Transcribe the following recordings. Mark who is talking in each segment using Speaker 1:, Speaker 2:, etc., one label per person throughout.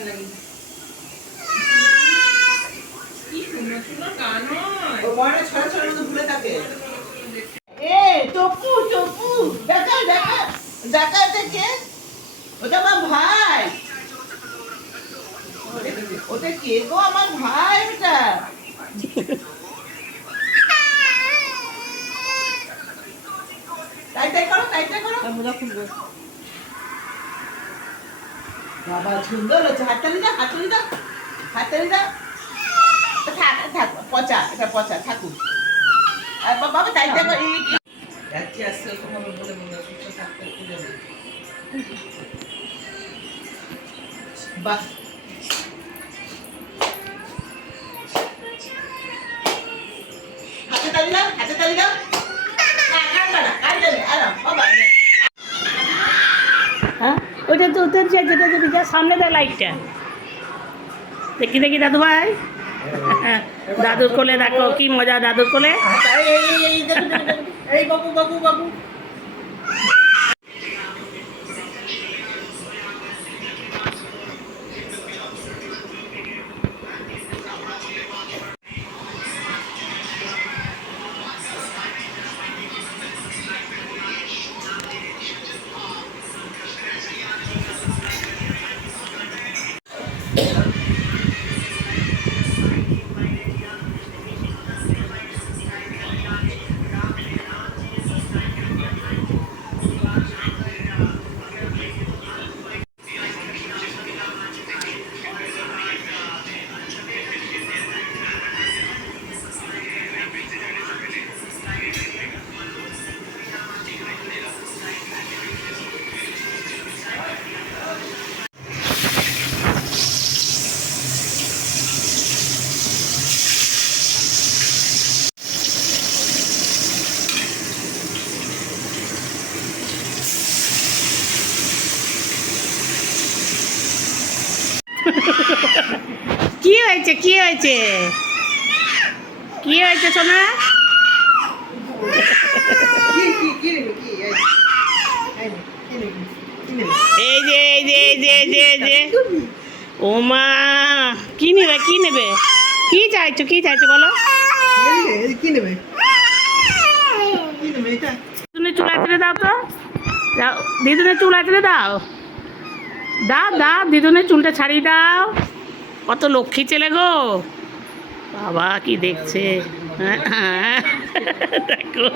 Speaker 1: ভালো লাগে কি সুন্দর সুন্দর গান হয়
Speaker 2: ও ছড়া ছড়ার মতো ভুলে থাকে এ টপু টপু দেখা দেখা দেখা এটা ওটা আমার ভাই ওটা কে গো আমার ভাই ওটা তাই তাই করো তাই তাই করো বাবা সুন্দর হচ্ছে হাততালি দাও হাততালি দাও হাততালি দাও থাক থাক পচা এটা পচা থাকুক। আর বাবা তাই করো এই- যাচ্ছি আস্তে হবে বলে মনে সুস্থ থাকতে। বাহ। হাতে তালি দাও হাতে তালি দাও। না কাটবে না কাটবে আরাম বাবা
Speaker 3: হ্যাঁ ওইটা তো তোর যে যেটা যেটা যা সামনে দেয় লাইটটা দেখি দেখি দাদু ভাই হ্যাঁ, দাদুর কোলে দেখো কি মজা দাদুর কোলে
Speaker 2: আচ্ছা, দেখো, দেখো, দেখো। এই বাবু বাবু বাবু
Speaker 3: হয়েছে? কি হয়েছে? কি হয়েছে সোনা?
Speaker 2: এই
Speaker 3: যে এই যে এই যে এই যে এই যে। ও কি নেবে কি নেবে? কি চাইছো কি চাইছো বলো?
Speaker 2: কি নেবে
Speaker 3: দিদুনের চুল আঁচড়ে দাও দাও, দিদুনের চুল আঁচড়ে দাও। দাও দাও, দিদুনের চুলটা ছাড়িয়ে দাও। কত লক্ষ্মী ছেলে গো বাবা কি দেখছে হ্যাঁ, হ্যাঁ। দেখো।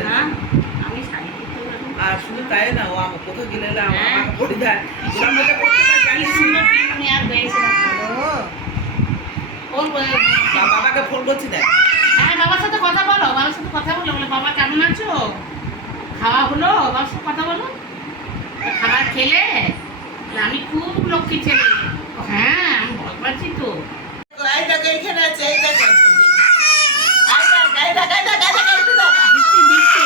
Speaker 3: হ্যাঁ।
Speaker 2: আর শুধু তাই না ও আমার কোথাও গেলে
Speaker 3: হ্যাঁ।
Speaker 2: আমাকে পড়ে দেয় বাবাকে ফোন করছি দেখ
Speaker 3: হ্যাঁ কথা বলো বাবার সাথে কথা বলো বলে বাবা কেমন আছো? খাওয়া হলো? বাবার সাথে কথা বলো। খাবার খেলে? আমি খুব লক্ষ্মী ছেলে। হ্যাঁ আমি ভয় পাচ্ছি তো।
Speaker 2: আছে এই দেখ এই দেখ, এই দেখ, এই দেখ, এই দেখ, এই দেখ।
Speaker 3: দিচ্ছি দিচ্ছি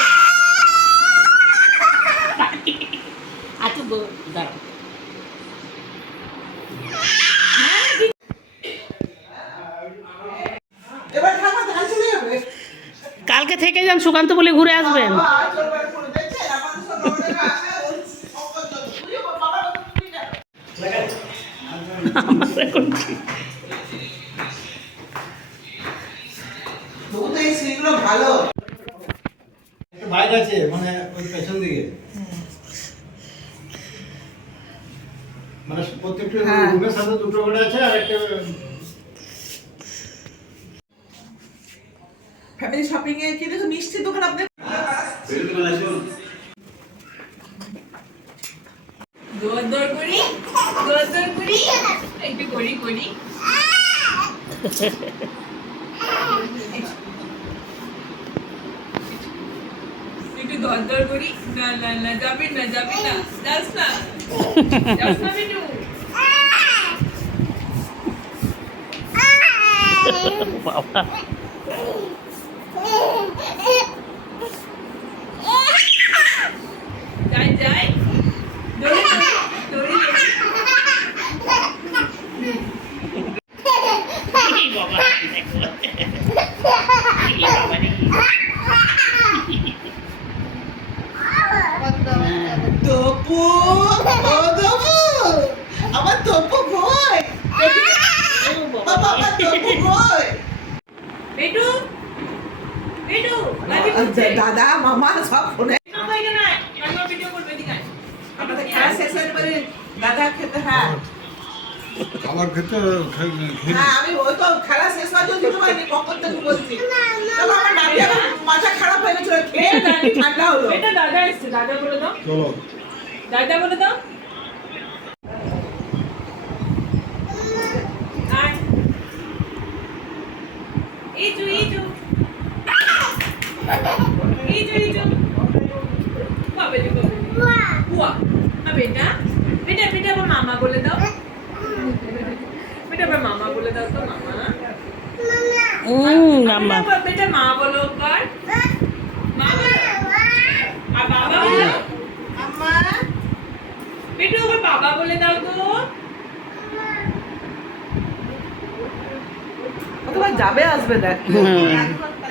Speaker 3: আচ্ছা গো দাঁড়াও হ্যাঁ, দিচ্ছি।
Speaker 2: এবার খাবার ধান চলে যাবে
Speaker 3: কালকে থেকে যান সুকান্ত বলে ঘুরে আসবেন? আমরা
Speaker 2: ভালো
Speaker 4: আছে মানে ওই পেছন দিকে মানে প্রত্যেকটা
Speaker 2: হ্যাঁ।
Speaker 4: রুমের সাথে দুটো করে আছে আর একটা
Speaker 2: ফ্যামিলি শপিং এ কি দেখো মিষ্টি দোকান আপনি
Speaker 1: দৌড় দৌড় করি দৌড় দৌড় করি। একটু করি করি। একটু দৌড় দৌড় করি। না না না যাবি না যাবি না। যাস না। যাস না
Speaker 3: বাবা
Speaker 1: যাই যাই দৌড়ে দৌড়ে দৌড়ে
Speaker 3: বাবা দেখো এই বাবা রে।
Speaker 2: তপু ও তপু আমার তপু কই বাবা আমার তপু কই
Speaker 1: বেটু বেটু লাঠি
Speaker 2: আচ্ছা,
Speaker 1: পড়ছে
Speaker 2: দাদা মামা সব ফোনে দাদা খেতে হ্যাঁ
Speaker 5: খাবার খেতে
Speaker 2: হ্যাঁ। আমি ওই তো খেলা শেষ হওয়ার জন্য দিতে পারিনি কখন থেকে বলছি। তবে আমার নাতি মাথা খারাপ হয়ে গেছিল খেয়ে নাতি ঠান্ডা হলো।
Speaker 1: এটা দাদা এসছে দাদা বলে দাও।
Speaker 5: চলো।
Speaker 1: দাদা বলে দাও। এই যো, এই। এই যো, এই যো। বাবা রে বাবা। বুয়া। বেটা বেটা বেটা আবার মামা বলে দাও। বেটা আবার মামা বলে দাও তো মামা।
Speaker 3: হুম মাম্মা
Speaker 1: বেটা মা বলো কর মা আর বাবা বলো।
Speaker 2: আম্মা।
Speaker 1: বেটু আবার বাবা বলে দাও তো।
Speaker 2: তোমার যাবে আসবে দেখ।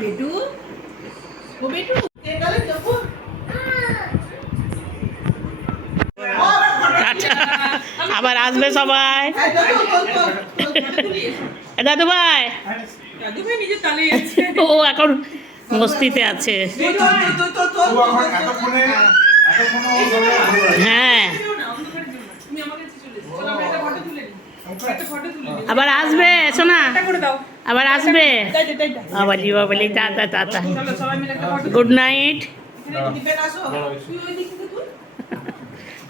Speaker 1: বেটু ও বেটু।
Speaker 3: আবার আসবে সবাই দাদু ভাই ও এখন মস্তিতে আছে। হ্যাঁ
Speaker 1: না, না। এসো।
Speaker 3: আবার আসবে শোনা
Speaker 1: করে দাও।
Speaker 3: আবার আসবে। বাবালি বাবালি টাটা টাটা। গুড নাইট
Speaker 1: তুল।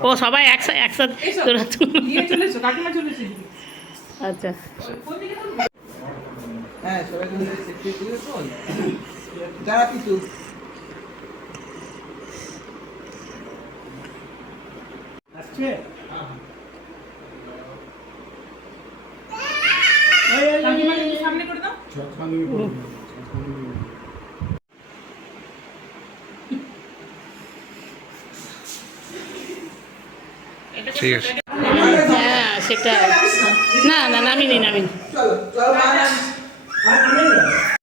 Speaker 3: ও সবাই একসাথে একসাথে। আচ্ছা।
Speaker 1: কোন দিকে তুলবে?
Speaker 2: হ্যাঁ সবাই মিলে সেফটি দিয়ে শোন যারা পিছু
Speaker 4: আসছে
Speaker 1: কাকিমাকে একটু সামনে করে
Speaker 5: করবে।
Speaker 3: হ্যাঁ সেটা না না নামিনি নামিনি।
Speaker 2: চলো চলো মা নাম